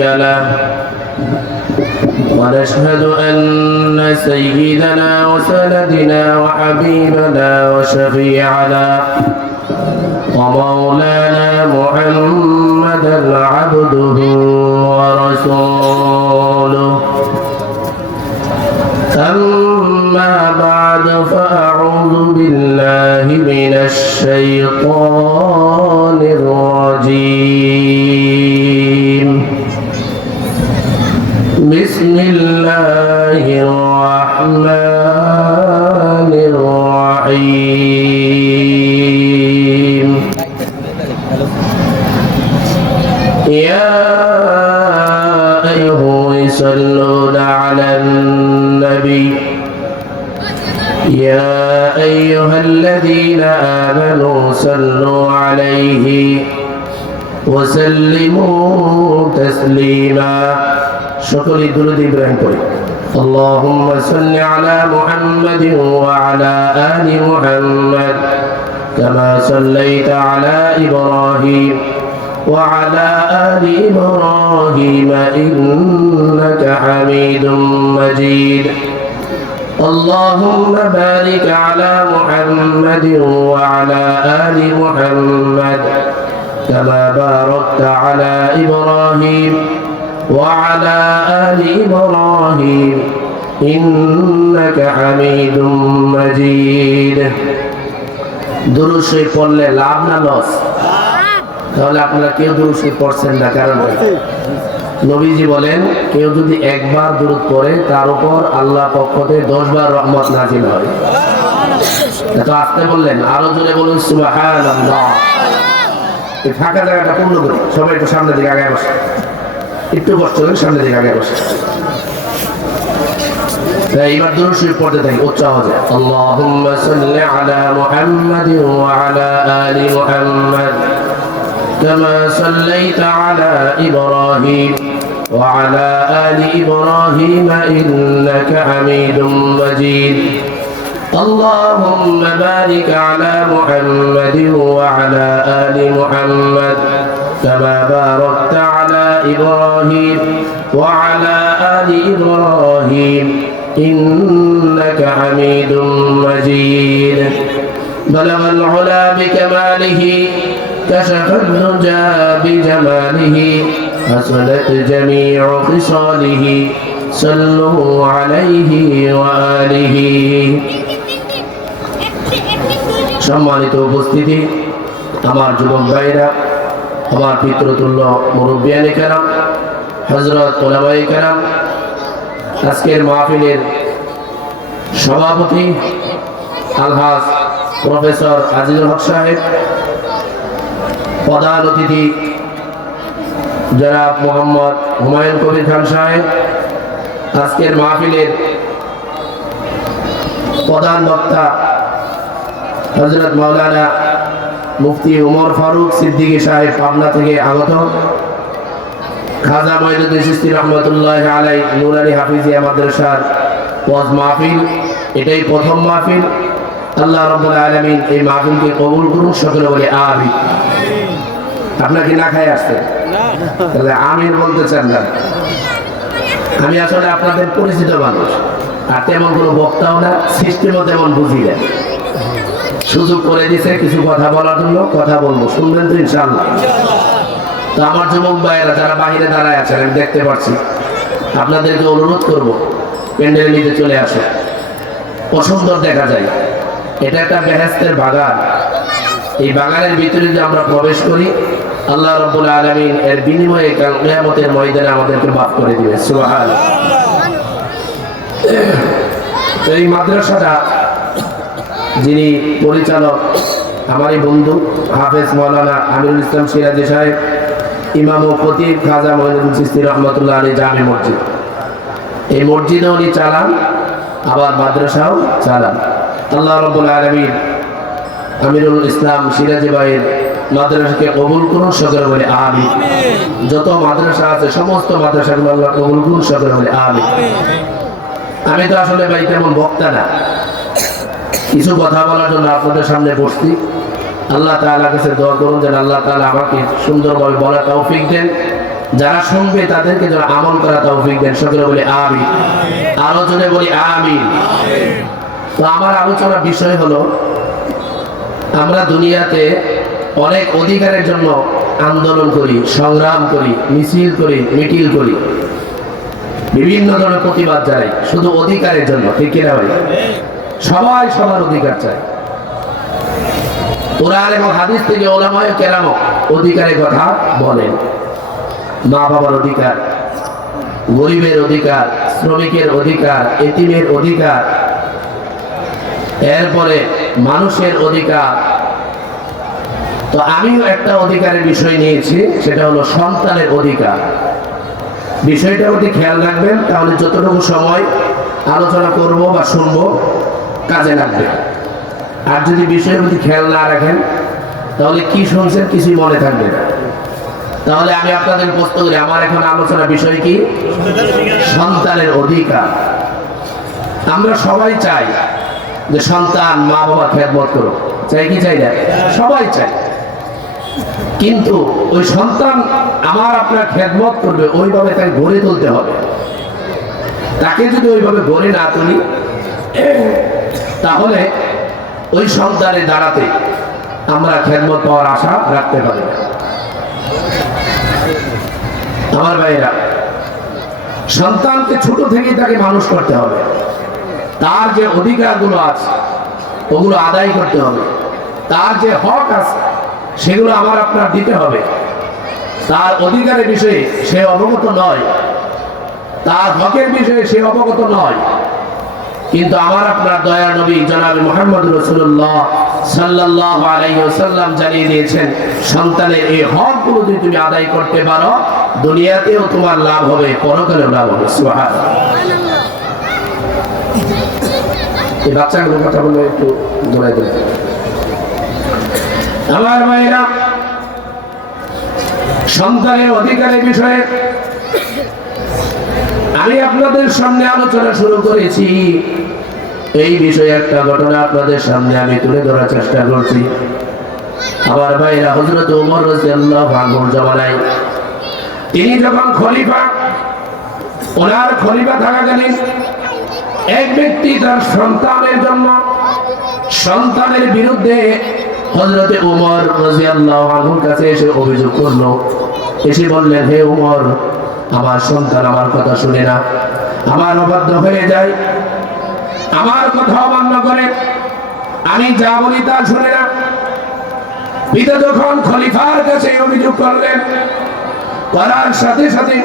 له ونشهد أن سيدنا وسندنا وحبيبنا وشفيعنا ومولانا محمدا عبده ورسوله. أما بعد فأعوذ بالله من الشيطان الرجيم. بسم الله الرحمن الرحيم. يا أيها يصلون على النبي. يا أيها الذين آمنوا صلوا عليه وسلموا تسليما. شكر درود إبراهيم قولي اللهم صل على محمد وعلى آل محمد كما صليت على إبراهيم وعلى آل إبراهيم إنك حميد مجيد اللهم بارك على محمد وعلى آل محمد كما باركت على إبراهيم وعلى آل إبراهيم إنك حميد مجيد দুরুশে পড়লে লাভ না লস তাহলে আপনারা কেউ দুরুশে পড়ছেন না কারণ নবীজি বলেন কেউ যদি একবার দূরত পড়ে তার উপর আল্লাহ পক্ষতে দশ বার রহমত নাজিল হয় এত আসতে বললেন আরো জোরে বলুন সুবহানাল্লাহ এই ফাঁকা জায়গাটা পূর্ণ করি সবাই একটু সামনের দিকে আগে বসে একটু কষ্ট করে সামনের দিকে আগে বসে এইবার দুরূদ শরীফ পড়তে থাকি উচ্চ আওয়াজে আল্লাহুম্মা সাল্লি আলা মুহাম্মাদিন ওয়া আলা আলি মুহাম্মাদ كما صليت على إبراهيم وعلى آل إبراهيم إنك حميد مجيد اللهم بارك على محمد وعلى آل محمد كما باركت على إبراهيم وعلى آل إبراهيم إنك حميد مجيد بلغ العلا بكماله كشف الدجى بجماله حسنت جميع خصاله صلوا عليه وآله সম্মানিত উপস্থিতি আমার যুবক ভাইরা আমার পিতৃতুল্য মুরব্বিয়ানি কেরাম হজরত তোলাবাই কেরাম আজকের মাহফিলের সভাপতি আলহাজ প্রফেসর আজিজুল হক সাহেব, প্রধান অতিথি জনাব মোহাম্মদ হুমায়ুন কবির খান সাহেব, আজকের মাহফিলের প্রধান বক্তা হজরত মাওলানা মুফতি উমর ফারুক সিদ্দিকী সাহেব পাবনা থেকে আগত। খাজা মহিদুদ্দিন সিস্তি রহমতুল্লাহ আলাই নুরানি হাফিজিয়া মাদ্রাসার ওয়াজ মাহফিল এটাই প্রথম মাহফিল। আল্লাহ রব্বুল আলমিন এই মাহফিলকে কবুল করুন সকলে বলে আমি আপনার কি না খাই আসতে তাহলে আমির বলতে চান না। আমি আসলে আপনাদের পরিচিত মানুষ আর তেমন কোনো বক্তাও না সিস্টেমও তেমন বুঝি না। সুযোগ করে দিছে কিছু কথা বলার জন্য, কথা বলব, শুনবেন তো ইনশাল্লাহ তো আমার যুবক ভাইয়েরা যারা বাহিরে দাঁড়ায় আছেন, আমি দেখতে পাচ্ছি আপনাদেরকে অনুরোধ করব প্যান্ডেল নিতে চলে আসো। অসুন্দর দেখা যায়। এটা একটা বেহেস্তের বাগান। এই বাগানের ভিতরে যদি আমরা প্রবেশ করি, আল্লাহ রব্বুল আলমিন এর বিনিময়ে কাল ময়দানে আমাদেরকে মাফ করে দিবে তো এই মাদ্রাসাটা যিনি পরিচালক আমারই বন্ধু হাফেজ মৌলানা আমিরুল ইসলাম সিরাজি সাহেব ইমাম ও খতিব খাজা মহিনুল সিস্তি রহমতুল্লাহ আলী জামে মসজিদ। এই মসজিদও উনি চালান আবার মাদ্রাসাও চালান। আল্লাহ রব্বুল আলমীর আমিরুল ইসলাম সিরাজি ভাইয়ের মাদ্রাসাকে কবুল করুন সকলে বলে আমি যত মাদ্রাসা আছে সমস্ত মাদ্রাসাগুলো আল্লাহ কবুল করুন সকলে বলে আমি আমি তো আসলে ভাই তেমন বক্তা না। কিছু কথা বলার জন্য আপনাদের সামনে বসছি। আল্লাহ তাআলার কাছে দোয়া করুন যেন আল্লাহ তাআলা আমাকে সুন্দরভাবে বলা তৌফিক দেন। যারা শুনবে তাদেরকে যেন আমল করা তৌফিক দেন। সকলে বলে আমি আলোচনায় বলি আমি তো আমার আলোচনার বিষয় হলো, আমরা দুনিয়াতে অনেক অধিকারের জন্য আন্দোলন করি, সংগ্রাম করি, মিছিল করি, মিটিল করি। বিভিন্ন ধরনের প্রতিবাদ জানাই, শুধু অধিকারের জন্য, ঠিক কিনা ভাই? সবাই সবার অধিকার চায়। কোরআন এবং হাদিস থেকে ওলামায় কেরাম অধিকারের কথা বলেন। মা বাবার অধিকার, গরিবের অধিকার, শ্রমিকের অধিকার, এতিমের অধিকার, এরপরে মানুষের অধিকার। তো আমিও একটা অধিকারের বিষয় নিয়েছি, সেটা হলো সন্তানের অধিকার। বিষয়টার প্রতি খেয়াল রাখবেন, তাহলে যতটুকু সময় আলোচনা করব বা শুনব কাজে লাগবে। আর যদি বিষয়ের প্রতি খেয়াল না রাখেন, তাহলে কি শুনছেন কিছুই মনে থাকবে না। তাহলে আমি আপনাদের প্রশ্ন করি, আমার এখন আলোচনা বিষয় কি? সন্তানের অধিকার। আমরা সবাই চাই যে সন্তান মা বাবা খেদমত করো চাই কি চাই না? সবাই চাই। কিন্তু ওই সন্তান আমার আপনার খেদমত করবে, ওইভাবে তাকে গড়ে তুলতে হবে। তাকে যদি ওইভাবে গড়ে না তুলি তাহলে ওই সন্তানে দাঁড়াতে আমরা খেদমত পাওয়ার আশা রাখতে পারি। আমার ভাইরা সন্তানকে ছোট থেকেই তাকে মানুষ করতে হবে। তার যে অধিকারগুলো আছে, ওগুলো আদায় করতে হবে। তার যে হক আছে, সেগুলো আমার আপনার দিতে হবে। তার অধিকারের বিষয়ে সে অবগত নয়। তার হকের বিষয়ে সে অবগত নয়। কিন্তু আমার আপনার দয়া নবী জনাব মোহাম্মদ রসুল্লাহ সাল্লাহ আলাইসাল্লাম জানিয়ে দিয়েছেন, সন্তানের এই হকগুলো যদি তুমি আদায় করতে পারো, দুনিয়াতেও তোমার লাভ হবে পরকালেও লাভ হবে সুহার বাচ্চাগুলোর কথা বলে একটু ধরে দেবে সন্তানের অধিকারের বিষয়ে আমি আপনাদের সামনে আলোচনা শুরু করেছি। এই বিষয়ে একটা ঘটনা আপনাদের সামনে আমি তুলে ধরার চেষ্টা করছি। আমার ভাইরা হজরত উমর রাদিয়াল্লাহু আনহুর জামানায়, তিনি যখন খলিফা, ওনার খলিফা থাকাকালীন এক ব্যক্তি তার সন্তানের জন্য, সন্তানের বিরুদ্ধে হজরতে উমর রাদিয়াল্লাহু আনহুর কাছে এসে অভিযোগ করল। এসে বললেন, হে উমর আমার সন্তান আমার কথা শুনে না। আমার অবাধ্য হয়ে যায়। আমার কথা অমান্য করে। আমি যা বলি তা শুনে না। পিতা যখন খলিফার কাছে অভিযোগ করলেন, করার সাথে সাথে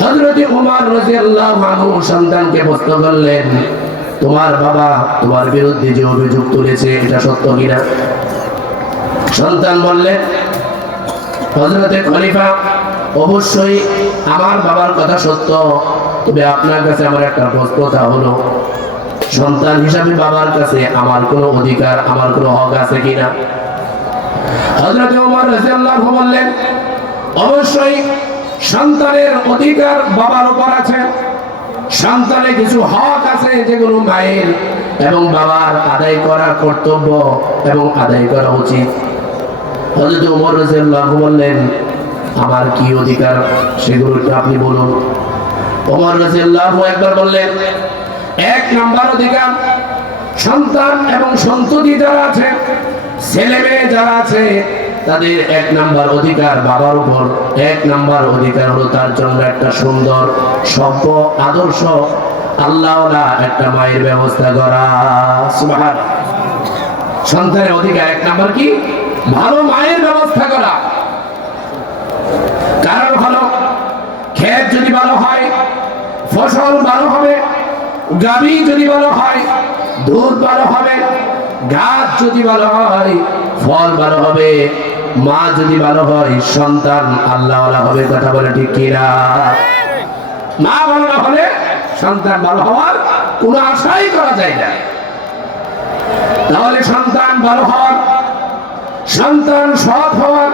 হজরতে উমর রাদিয়াল্লাহু আনহু সন্তানকে প্রশ্ন করলেন, তোমার বাবা তোমার বিরুদ্ধে যে অভিযোগ তুলেছে, এটা সত্য কিনা? সন্তান বললেন হজরতে খলিফা, অবশ্যই আমার বাবার কথা সত্য, তবে আপনার কাছে আমার একটা প্রশ্নতা হলো, সন্তান হিসাবে বাবার কাছে আমার কোনো অধিকার, আমার কোনো হক আছে কিনা? হজরত ওমর রাদিয়াল্লাহু বললেন, অবশ্যই সন্তানের অধিকার বাবার উপর আছে। সন্তানের কিছু হক আছে যেগুলো মায়ের এবং বাবার আদায় করা কর্তব্য এবং আদায় করা উচিত। হজরত ওমর রাদিয়াল্লাহু বললেন আমার কি অধিকার? সেগুলো আপনি বলুন। ওমর রাদিয়াল্লাহু একবার বললেন, এক নাম্বার অধিকার, সন্তান এবং সন্ততি যারা আছে ছেলে মেয়ে যারা আছে, তাদের এক নাম্বার অধিকার বাবার উপর। এক নাম্বার অধিকার হলো তার জন্য একটা সুন্দর, সভ্য আদর্শ। আল্লাহ একটা মায়ের ব্যবস্থা করা। সন্তানের অধিকার এক নাম্বার কি? ভালো মায়ের ব্যবস্থা করা। কারণ হলো, ক্ষেত যদি ভালো হয়, ফসল ভালো হবে, গাবি যদি ভালো হয়, দুধ ভালো হবে, গাছ যদি ভালো হয়, ফল ভালো হবে, মা যদি ভালো হয়, সন্তান আল্লাহ হবে, কথা বলে ঠিক কিনা? মা ভালো না হলে সন্তান ভালো হওয়ার কোনো আশাই করা যায় না। তাহলে সন্তান ভালো হওয়ার, সন্তান সৎ হওয়ার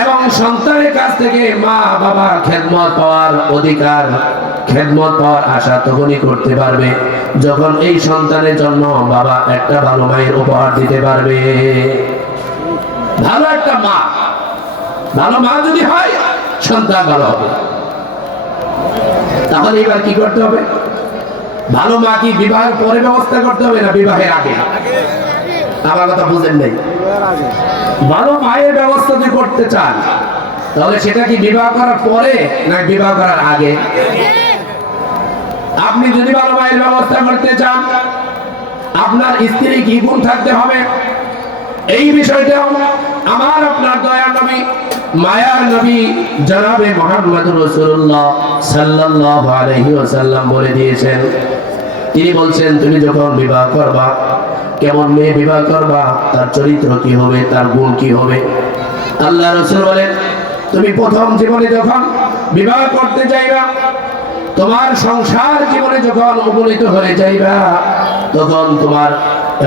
এবং সন্তানের কাছ থেকে মা বাবা খেদমত পাওয়ার অধিকার, খেদমত পাওয়ার আশা তখনই করতে পারবে, যখন এই সন্তানের জন্য বাবা একটা ভালো মায়ের উপহার দিতে পারবে। ভালো একটা মা, ভালো মা যদি হয়, সন্তান ভালো হবে। তাহলে এবার কি করতে হবে? ভালো মা কি বিবাহের পরে ব্যবস্থা করতে হবে না বিবাহের আগে? কথা বুঝেন নাই। ভালো মায়ের ব্যবস্থা যদি করতে চান, তাহলে সেটা কি বিবাহ করার পরে না বিবাহ করার আগে? আপনি যদি ভালো মায়ের ব্যবস্থা করতে চান, আপনার স্ত্রী কি গুণ থাকতে হবে? এই বিষয়টাও আমার, আপনার দয়া নবী, মায়ার নবী জনাবে মোহাম্মদ রসুল্লাহ সাল্লাল্লাহু আলাইহি ওয়াসাল্লাম বলে দিয়েছেন। তিনি বলছেন, তুমি যখন বিবাহ করবা কেমন মেয়ে বিবাহ করবা, তার চরিত্র কি হবে, তার গুণ কি হবে? আল্লাহ রসুল বলেন, তুমি প্রথম জীবনে যখন বিবাহ করতে চাইবা তোমার সংসার জীবনে যখন উপনীত হয়ে যাইবা, তখন তোমার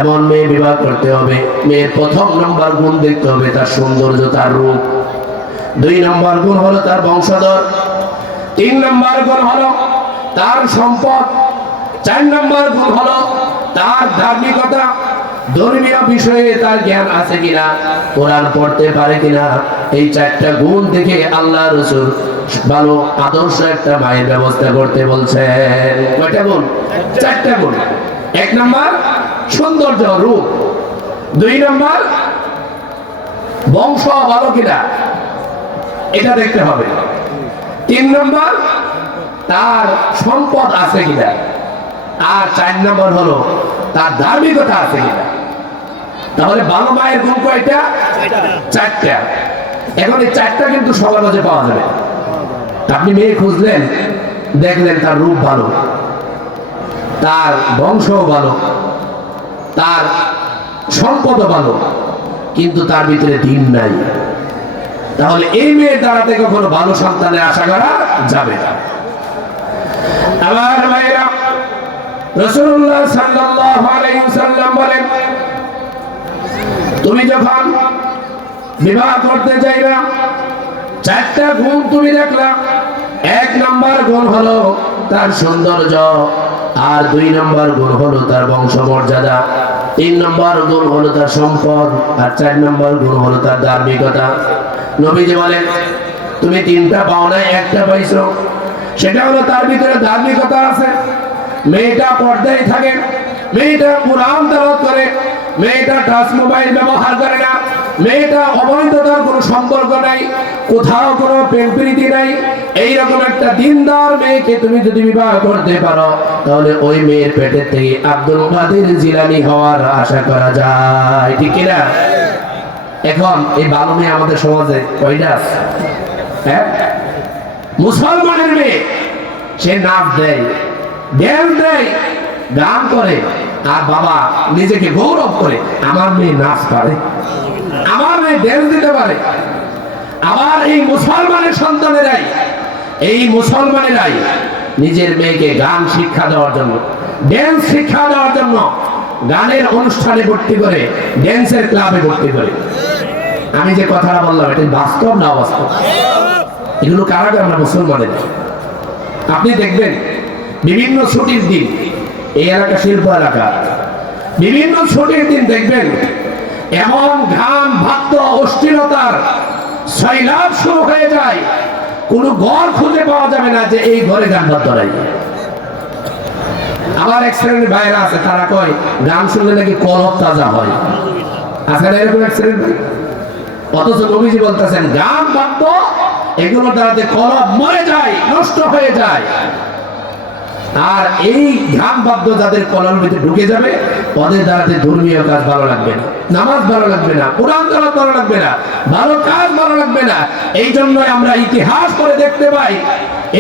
এমন মেয়ে বিবাহ করতে হবে, মেয়ের প্রথম নম্বর গুণ দেখতে হবে, তার সৌন্দর্য, তার রূপ। দুই নম্বর গুণ হলো তার বংশধর, তিন নম্বর গুণ হলো তার সম্পদ, চার নম্বর গুণ হলো তার ধার্মিকতা ধর্মীয় বিষয়ে তার জ্ঞান আছে কিনা, কোরআন পড়তে পারে কিনা, এই চারটা গুণ দেখে আল্লাহ রসুল ভালো আদর্শ একটা মায়ের ব্যবস্থা করতে বলছেন। কয়টা গুণ? চারটা গুণ। এক নম্বর, সৌন্দর্য, রূপ। দুই নম্বর, বংশ ভালো কিনা, এটা দেখতে হবে। তিন নম্বর, তার সম্পদ আছে কিনা। আর চার নম্বর হলো, তার ধার্মিকতা আছে তাহলে মায়ের গুণ কয়টা? চারটা। এখন এই চারটা কিন্তু সবার মাঝে পাওয়া যাবে। আপনি মেয়ে খুঁজলেন, দেখলেন তার রূপ ভালো, তার বংশও ভালো, তার সম্পদও ভালো, কিন্তু তার ভিতরে দিন নাই। তাহলে এই মেয়ের দ্বারাতে কখনো ভালো সন্তানের আশা করা যাবে না। আমার ভাইরা রসুল্লাহ সাল্লাল্লাহু আলাইহি সাল্লাম বলেন, তুমি যখন বিবাহ করতে চাইবা চারটা গুণ তুমি দেখলা। এক নাম্বার গুণ হলো তার সৌন্দর্য, আর দুই নম্বর গুণ হলো তার বংশমর্যাদা। তিন নম্বর গুণ হলো তার সম্পদ, আর চার নম্বর গুণ হলো তার ধার্মিকতা। নবীজি বলেন, তুমি তিনটা পাও নাই, একটা পাইছো। সেটা হলো তার ভিতরে ধার্মিকতা আছে মেয়েটা পর্দায় থাকে, মেয়েটা কোরআন তেলাওয়াত করে, মেয়েটা টাচ মোবাইল ব্যবহার করে না, মেয়েটা অবৈধতার কোনো সম্পর্ক নাই, কোথাও কোনো প্রেম প্রীতি নাই, এইরকম একটা দিনদার মেয়েকে তুমি যদি বিবাহ করতে পারো, তাহলে ওই মেয়ের পেটের থেকে আব্দুল কাদের জিলানি হওয়ার আশা করা যায়। ঠিক কিনা? এখন এই ভালো মেয়ে আমাদের সমাজে কয়টা হ্যাঁ? মুসলমানের মেয়ে, সে নাচ দেয়। ড্যান্স দেয় গান করে আর বাবা নিজেকে গৌরব করে, আমার মেয়ে নাচ পারে, আমার মেয়ে ড্যান্স দিতে পারে আবার এই মুসলমানের সন্তানেরাই, এই মুসলমানেরাই নিজের মেয়েকে গান শিক্ষা দেওয়ার জন্য ড্যান্স শিক্ষা দেওয়ার জন্য গানের অনুষ্ঠানে ভর্তি করে ড্যান্সের ক্লাবে ভর্তি করে। আমি যে কথাটা বললাম, এটা বাস্তব না অবাস্তব? এগুলো করে? আমরা মুসলমানের। আপনি দেখবেন বিভিন্ন ছুটির দিন, এই এলাকা শিল্প এলাকা, বিভিন্ন ছুটির দিন দেখবেন, এমন ঘাম ভাত অস্থিরতার সৈলাভ শুরু হয়ে যায়। কোনো ঘর খুঁজে পাওয়া যাবে না যে এই ঘরে গান ধরাই আবার এক বাইরে আছে, তারা কয়, গান শুনলে নাকি কলব তাজা হয়। না এরকম এক ভাই? অথচ নবীজি বলতেছেন, গান বাদ্য এগুলো দ্বারাতে কলব মরে যায়, নষ্ট হয়ে যায়। আর এই ঘাম বাদ্য যাদের কলার ভিতরে ঢুকে যাবে ওদের দ্বারাতে ধর্মীয় কাজ ভালো লাগবে না, নামাজ ভালো লাগবে না, কোরআন তালাত ভালো লাগবে না, ভালো কাজ ভালো লাগবে না এই জন্য আমরা ইতিহাস করে দেখতে পাই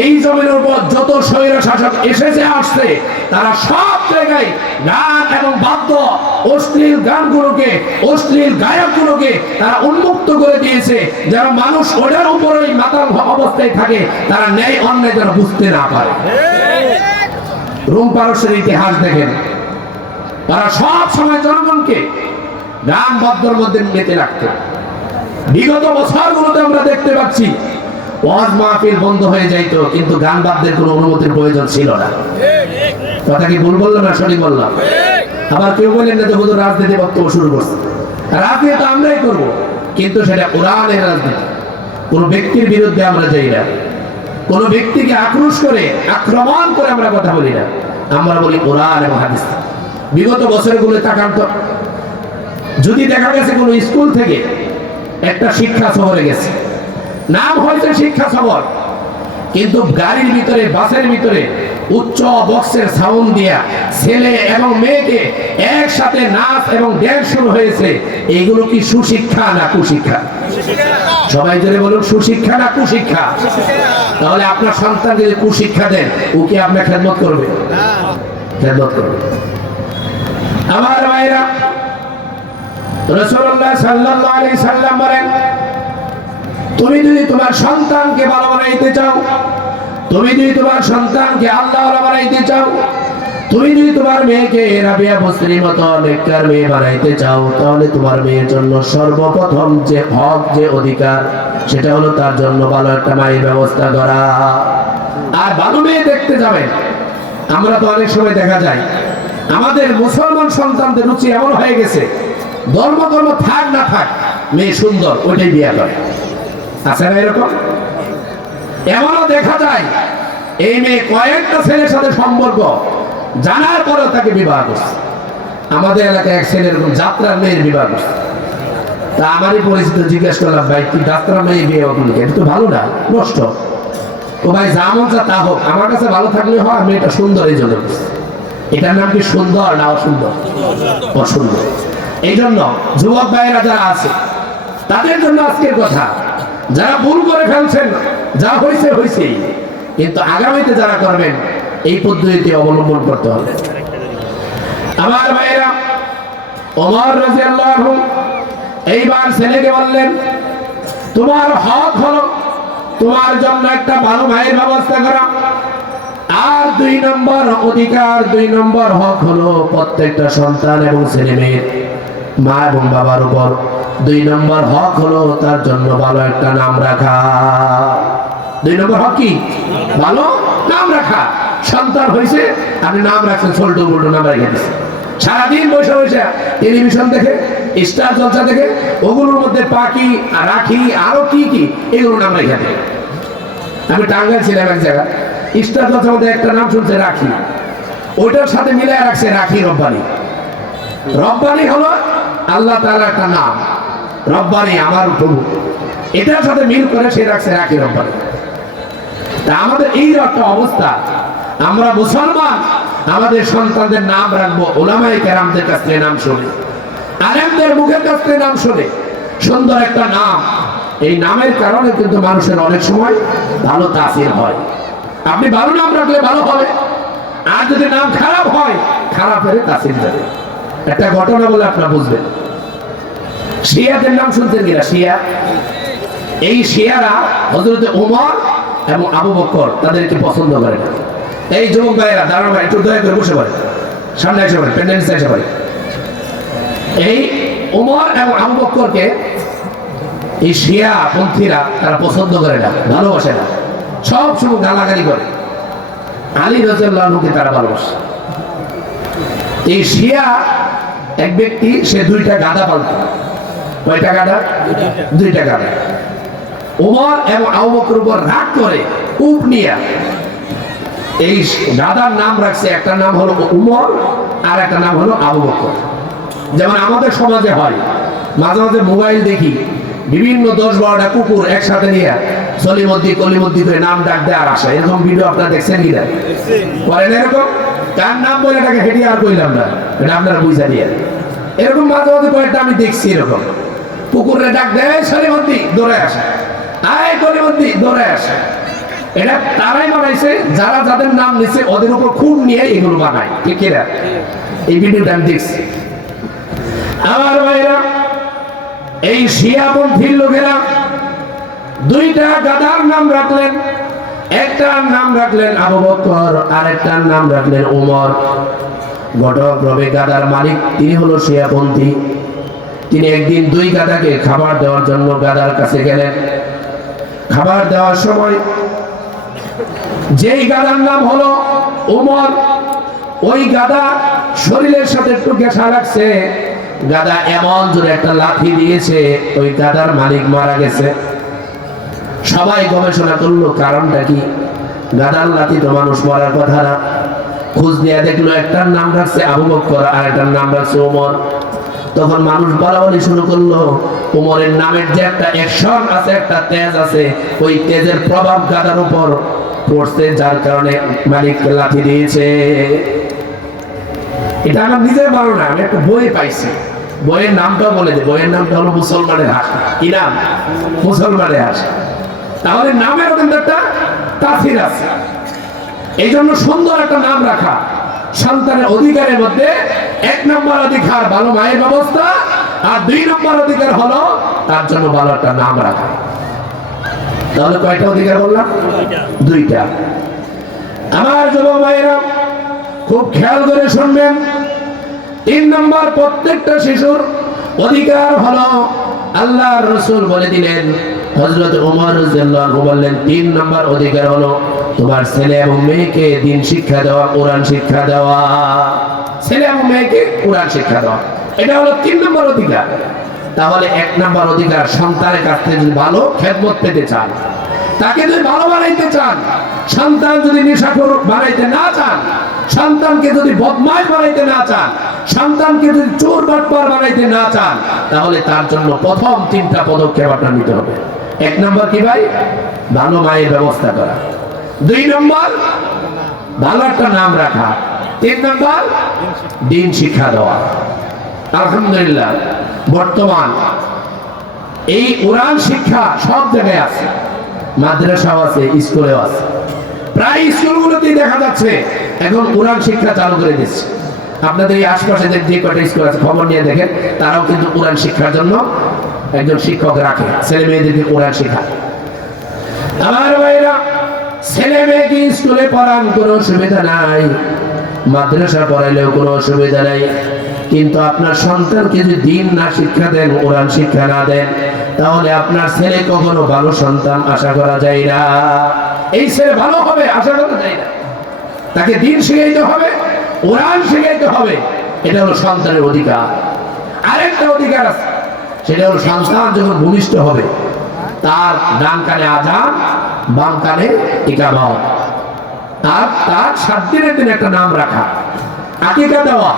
এই জমির উপর যত স্বৈর শাসক এসেছে, আসছে, তারা সব জায়গায় গান এবং বাদ্য অশ্লীল গানগুলোকে, অশ্লীল গায়কগুলোকে তারা উন্মুক্ত করে দিয়েছে। যারা মানুষ ওটার উপরেই মাতাল অবস্থায় থাকে, তারা ন্যায় অন্যায় যেন বুঝতে না পারে। রোম পারস্যের ইতিহাস দেখেন। তারা সব সময় জনগণকে গান বাদ্যর মধ্যে মেতে রাখত বিগত বছরগুলোতে আমরা দেখতে পাচ্ছি ওয়াজ মাহফিল বন্ধ হয়ে যাইত, কিন্তু গান বাদ্যের কোনো অনুমতির প্রয়োজন ছিল না। কথা কি ভুল বললাম না সঠিক বললাম? আবার কেউ বলেন না যে হুজুর রাজনীতি বক্তব্য শুরু করছে। রাজনীতি তো আমরাই করব, কিন্তু সেটা কোরআনের রাজনীতি। কোন ব্যক্তির বিরুদ্ধে আমরা যাই না। কোন ব্যক্তিকে আক্রোশ করে, আক্রমণ করে আমরা কথা বলি না। আমরা বলি কোরআন এবং হাদিস। বিগত বছরগুলো তাকান তো। যদি দেখা গেছে কোনো স্কুল থেকে একটা শিক্ষা শহরে গেছে নাম হয়েছে শিক্ষা সফর কিন্তু গাড়ির ভিতরে, বাসের ভিতরে উচ্চ বক্সের সাউন্ড দিয়া ছেলে এবং মেয়েকে একসাথে নাচ এবং ড্যান্স শুরু হয়েছে। এইগুলো কি সুশিক্ষা না কুশিক্ষা? সবাই জোরে বলুন, সুশিক্ষা না কুশিক্ষা? তাহলে আপনার সন্তানকে যদি কুশিক্ষা দেন, ও কি আপনার খেদমত করবে? খেদমত করবে। আমার ভাইরা রসুল্লাহ সাল্লাল্লাহু আলাইহি সাল্লাম বলেন তুমি যদি তোমার সন্তানকে ভালো বানাইতে চাও, তুমি যদি তোমার সন্তানকে আল্লাহ বানাইতে চাও, তুমি যদি তোমার মেয়েকে রাবিয়া মতো নেককার মেয়ে বানাইতে চাও, তাহলে তোমার মেয়ের জন্য সর্বপ্রথম যে হক, যে অধিকার, সেটা হলো তার জন্য ভালো একটা মায়ের ব্যবস্থা করা। আর ভালো মেয়ে দেখতে যাবে। আমরা তো অনেক সময় দেখা যায়, আমাদের মুসলমান সন্তানদের রুচি এমন হয়ে গেছে, ধর্ম ধর্ম থাক না থাক, মেয়ে সুন্দর, ওইটাই বিয়ে করে। আছে না এরকম? এমনও দেখা যায়, এই মেয়ে কয়েকটা ছেলের সাথে সম্পর্ক, জানার পরেও তাকে বিবাহ করছে। আমাদের এলাকায় এক ছেলে এরকম যাত্রার মেয়ের বিবাহ করছে। তা আমারই পরিচিত জিজ্ঞেস করলাম, ভাই তুই যাত্রার মেয়ে বিয়ে এটা তো ভালো না, নষ্ট। ও ভাই, যা মন চা তা হোক, আমার কাছে ভালো থাকলে হয়, মেয়েটা সুন্দর এই জন্য। এটার নাম কি সুন্দর না অসুন্দর? অসুন্দর। এই জন্য যুবক ভাইয়েরা যারা আছে, তাদের জন্য আজকের কথা যারা ভুল করে ফেলছেন, যা হয়েছে হয়েছে কিন্তু আগামীতে যারা করবেন, এই পদ্ধতিতে অবলম্বন করতে হবে। আমার ভাইয়েরা, ওমর রাদিয়াল্লাহু এইবার ছেলেকে বললেন, তোমার হক হলো তোমার জন্য একটা ভালো ভাইয়ের ব্যবস্থা করা। আর দুই নম্বর অধিকার, দুই নম্বর হক হলো প্রত্যেকটা সন্তান এবং ছেলে মেয়ের মা এবং বাবার উপর। দুই নম্বর হক হলো তার জন্য ভালো একটা নাম রাখা। দুই নম্বর হক কি? ভালো নাম রাখা। সন্তান হয়েছে আপনি নাম রাখছেন ছোল্টো উল্টো নাম রেখে দিচ্ছেন সারাদিন বসে বসে টেলিভিশন দেখে, স্টার জলসা দেখে, ওগুলোর মধ্যে পাখি, রাখি, আরও কি কি এগুলো নাম রেখে দেয়। আমি টাঙ্গাইল ছিলাম এক জায়গায়, স্টার জলসার মধ্যে একটা নাম শুনছে, রাখি। ওইটার সাথে মিলে রাখছে রাখি রব্বানি। রব্বানি হলো আল্লাহ তাআলা একটা নাম। রব্বানি আমার প্রভু। এটার সাথে মিল করে, সে রাখছে রাখি রব্বানি। তা আমাদের এই একটা অবস্থা, আমরা মুসলমান, আমাদের সন্তানদের নাম রাখব ওলামাই কেরামদের কাছ থেকে নাম শুনে। আলেমদের মুখের কাছ থেকে নাম শুনে। সুন্দর একটা নাম। এই নামের কারণে কিন্তু মানুষের অনেক সময় ভালো তাসির হয়। আপনি ভালো নাম রাখলে ভালো হবে। আর যদি নাম খারাপ হয়, খারাপের তাসির যাবে একটা ঘটনা বলে আপনারা বুঝবেন। শিয়াদের নাম শুনছেন কিনা? শিয়া? এই শিয়ারা হজরতে উমর এবং আবু বকর, তাদেরকে পছন্দ করে এই যুবক ভাইয়েরা দাঁড়ানো ভাই, একটু দয়া করে বসে পড়ে সামনে এসে পড়ে প্যান্ডেল এসে পড়ে এই উমর এবং আবু বকরকে এই শিয়া পন্থীরা তারা পছন্দ করে না, ভালোবাসে না। সব সময় গালাগালি করে। আলী রাজকে তারা ভালোবাসে। এই শিয়া এক ব্যক্তি, সে দুইটা গাদা পালত কয়টা গাদা দুইটা গাদা উমর এবং আবু বকর উপর রাগ করে উপ নিয়ে। এই দাদার নাম রাখছে, একটা নাম হলো উমর আর একটা নাম হলো আবু যেমন আমাদের সমাজে হয়, মাঝে মাঝে মোবাইল দেখি, বিভিন্ন দশ বারোটা কুকুর একসাথে নিয়ে সলিমদ্দি কলিমদ্দি করে নাম ডাক দেয় আর আসে। এরকম ভিডিও আপনারা দেখছেন কি করেন এরকম? কার নাম বলে তাকে হেঁটে আর কইলাম না? এটা আপনারা বুঝা দিয়ে। এরকম মাঝে মাঝে কয়েকটা আমি দেখছি এরকম। পুকুরে ডাক দেয় সলিমদ্দি দৌড়ে আসে। আয় কলিমদ্দি দৌড়ে আসে। এটা তারাই বানাইছে, যারা যাদের নাম নিছে, ওদের উপর খুন নিয়ে এগুলো বানায়। ঠিক কিনা এই ভিডিওটা আমি দেখছি। আমার ভাইরা, এই শিয়াপন্থীর লোকেরা দুইটা গাদার নাম রাখলেন একটার নাম রাখলেন আবু বকর আরেকটার নাম রাখলেন উমর। ঘটক্রমে গাদার মালিক, তিনি হলো শিয়াপন্থী তিনি একদিন দুই গাদাকে খাবার দেওয়ার জন্য গাদার কাছে গেলেন। খাবার দেওয়ার সময় যেই গাদার নাম হলো উমর, ওই গাদা শরীরের সাথে একটু গেছা লাগছে গাদা এমন জোরে একটা লাঠি দিয়েছে, ওই গাদার মালিক মারা গেছে। সবাই গবেষণা করল, কারণটা কি? গাদার লাঠি তো মানুষ মরার কথা না। খোঁজ নিয়ে দেখল একটার নাম রাখছে আবু বক্কর আর একটার নাম রাখছে ওমর তখন মানুষ বলাবলি শুরু করল, উমরের নামের যে একটা অ্যাকশন আছে, একটা তেজ আছে, ওই তেজের প্রভাব গাদার উপর পড়ছে, যার কারণে মালিক লাঠি দিয়েছে। এটা আমার নিজের না আমি একটা বই পাইছি। বইয়ের নামটাও বলে দে, বইয়ের নামটা হলো মুসলমানের হাস কি নাম? মুসলমানের হাস তাহলে নামের কিন্তু একটা তাসির আছে। এই জন্য সুন্দর একটা নাম রাখা। সন্তানের অধিকারের মধ্যে এক নম্বর অধিকার ভালো মায়ের ব্যবস্থা, আর দুই নম্বর অধিকার হলো তার জন্য ভালো একটা নাম রাখা। তাহলে কয়টা অধিকার বললাম? দুইটা। আমার যুব মায়েরা খুব খেয়াল করে শুনবেন, তিন নম্বর প্রত্যেকটা শিশুর অধিকার হলো আল্লাহ রসুল বলে দিলেন হজরত রাদিয়াল্লাহু বললেন, তিন নম্বর অধিকার হলো তোমার ছেলে এবং মেয়েকে দিন শিক্ষা দেওয়া, কোরআন শিক্ষা দেওয়া। ছেলে এবং মেয়েকে কোরআন শিক্ষা দেওয়া। এটা হলো তিন নম্বর অধিকার। তাহলে এক নম্বর অধিকার, সন্তানের কাছ থেকে যদি ভালো খেদমত পেতে চান, তাকে যদি ভালো বানাইতে চান, সন্তান যদি নেশাখোর বানাইতে না চান, সন্তানকে যদি বদমাশ বানাইতে না চান, সন্তানকে যদি চোর বাটপার বানাইতে না চান, তাহলে তার জন্য প্রথম তিনটা পদক্ষেপ আপনার নিতে হবে। এক নম্বর কি ভাই? ভালো মায়ের ব্যবস্থা করা। দুই নম্বর, ভালো একটা নাম রাখা। তিন নম্বর, দিন শিক্ষা দেওয়া। আলহামদুলিল্লাহ, বর্তমান এই কোরআন শিক্ষা সব জায়গায় আছে। মাদ্রাসাও আছে, স্কুলেও আছে। প্রায় স্কুলগুলোতেই দেখা যাচ্ছে, এখন কোরআন শিক্ষা চালু করে দিচ্ছে। আপনাদের এই আশপাশে যে কটা স্কুল আছে, খবর নিয়ে দেখেন, তারাও কিন্তু কোরআন শিক্ষার জন্য একজন শিক্ষক রাখে, ছেলে মেয়েদেরকে কোরআন শেখায়। আমার ভাইরা, ছেলে মেয়েকে স্কুলে পড়ান কোনো অসুবিধা নাই, মাদ্রাসা পড়াইলেও কোনো অসুবিধা নাই। কিন্তু আপনার সন্তানকে যদি দিন না শিক্ষা দেন, কোরআন শিক্ষা না দেন, তাহলে আপনার ছেলে কখনো ভালো সন্তান আশা করা যায় না। এই ছেলে ভালো হবে, আশা করা যায় না। তাকে দিন শিখাইতে হবে, কোরআন শিখাইতে হবে, এটা হলো সন্তানের অধিকার। আরেকটা অধিকার আছে। সেটা হলো সন্তান যখন ভূমিষ্ঠ হবে, তার ডান কানে আজান বাম কানে ইকামত তার তার সাত দিনের দিন একটা নাম রাখা। আকিকা দেওয়া?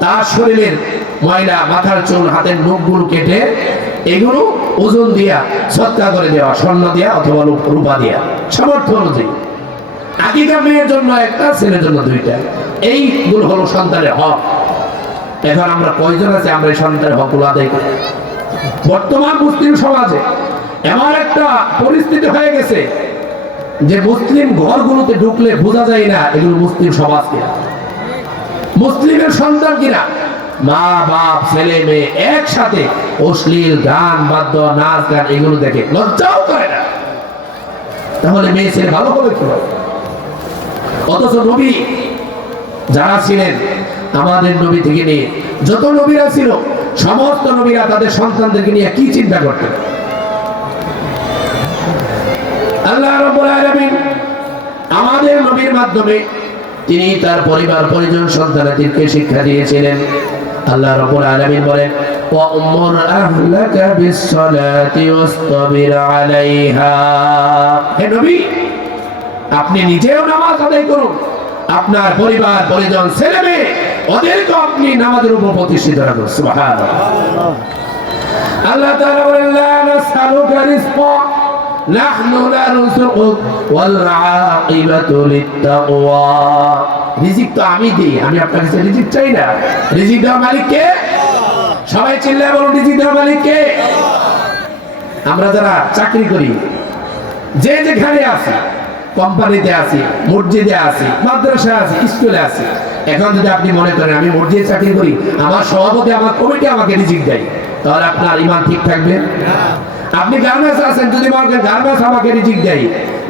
তার শরীরের ময়লা, মাথার চুল, হাতের নখগুলো কেটে এগুলো ওজন দিয়া সৎকা করে দেওয়া, স্বর্ণ দিয়া অথবা রূপ- দিয়া। সামর্থ্য অনুযায়ী। আকিকা মেয়ের জন্য একটা, ছেলের জন্য দুইটা? এইগুলো হলো সন্তানের হক। এখন আমরা কয়জন আছে? আমরা এই সন্তানের হকগুলো আদায় করি। বর্তমান মুসলিম সমাজে এমন একটা পরিস্থিতি হয়ে গেছে যে মুসলিম ঘরগুলোতে ঢুকলে বোঝা যায় না এগুলো মুসলিম সমাজ কিনা। মুসলিমের সন্তান কিনা? মা, বাপ, ছেলে, মেয়ে একসাথে অশ্লীল গান, বাদ্য, নাচ, গান এগুলো দেখে লজ্জাও করে না। তাহলে মেয়ে ছেলে ভালো হবে কি অথচ নবী যারা ছিলেন, আমাদের নবী থেকে নিয়ে যত নবীরা ছিল সমস্ত নবীরা তাদের সন্তানদেরকে নিয়ে কি চিন্তা করতেন আল্লাহ রাব্বুল আলামিন আমাদের নবীর মাধ্যমে তিনি তার পরিবার পরিজন সন্তানাদেরকে শিক্ষা দিয়েছিলেন আল্লাহ রাব্বুল আলামিন বলেন وأمر أهلك بالصلاة واصطبر عليها হে নবী আপনি নিজেও নামাজ আদায় করুন আপনার পরিবার পরিজন ছেলে মেয়ে ওদেরকে আপনি নামাজের উপর প্রতিষ্ঠিত রাখুন সুবহানাল্লাহ। আল্লাহ তাআলা বলেন, লা নাহনু ওয়াল আকিবাতু লিত্তাকওয়া। রিজিক তো আমি আমি আপনার কাছে রিজিক চাই না। রিজিক মালিক কে? সবাই চিল্লায় বলুন, রিজিক মালিক কে? আমরা যারা চাকরি করি, যে যেখানে আছি, কোম্পানিতে আছি, মসজিদে আছি, মাদ্রাসায় আছি, স্কুলে আছি এখন যদি আপনি মনে করেন আমি মসজিদে চাকরি করি, আমার সভাপতি, আমার কমিটি আমাকে রিজিক দেয়, তাহলে আপনার ইমান ঠিক থাকবে? আপনি গার্মেন্টস আছেন, যদি মনে করেন গার্মেন্টস আমাকে রিজিক দেয়,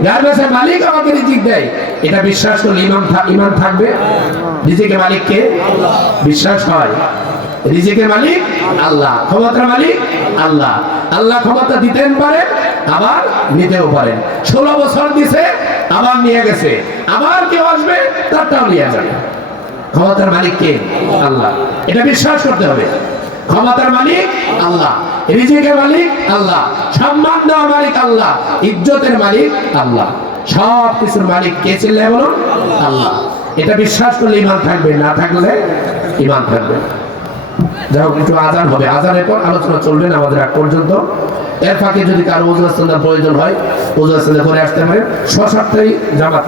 গার্মেন্টসের মালিক আমাকে রিজিক দেয়, এটা বিশ্বাস করলে ইমান ইমান থাকবে? রিজিকের বিশ্বাস হয়। রিজিকের মালিক আল্লাহ, ক্ষমতার মালিক আল্লাহ। আল্লাহ ক্ষমতা দিতেন পারেন আবার নিতেও পারেন ষোলো বছর দিছে, আবার নিয়ে গেছে। আবার কেউ আসবে, তারটাও নিয়ে যাবে। ক্ষমতার মালিক কে? আল্লাহ। এটা বিশ্বাস করতে হবে। ক্ষমতার মালিক আল্লাহ। রিজিকের মালিক আল্লাহ। সম্মান দেওয়া মালিক আল্লাহ। ইজ্জতের মালিক আল্লাহ। সব কিছুর মালিক কে ছিল বলুন আল্লাহ। এটা বিশ্বাস করলে ইমান থাকবে, না থাকলে ইমান থাকবে। যাই হোক, একটু আজান হবে। আজানের পর আলোচনা চলবে না আমাদের আগ পর্যন্ত। এর ফাঁকে যদি কারও ওজু প্রয়োজন হয় ওজু আস্তান্দা করে আসতে পারে। ছ জামাত।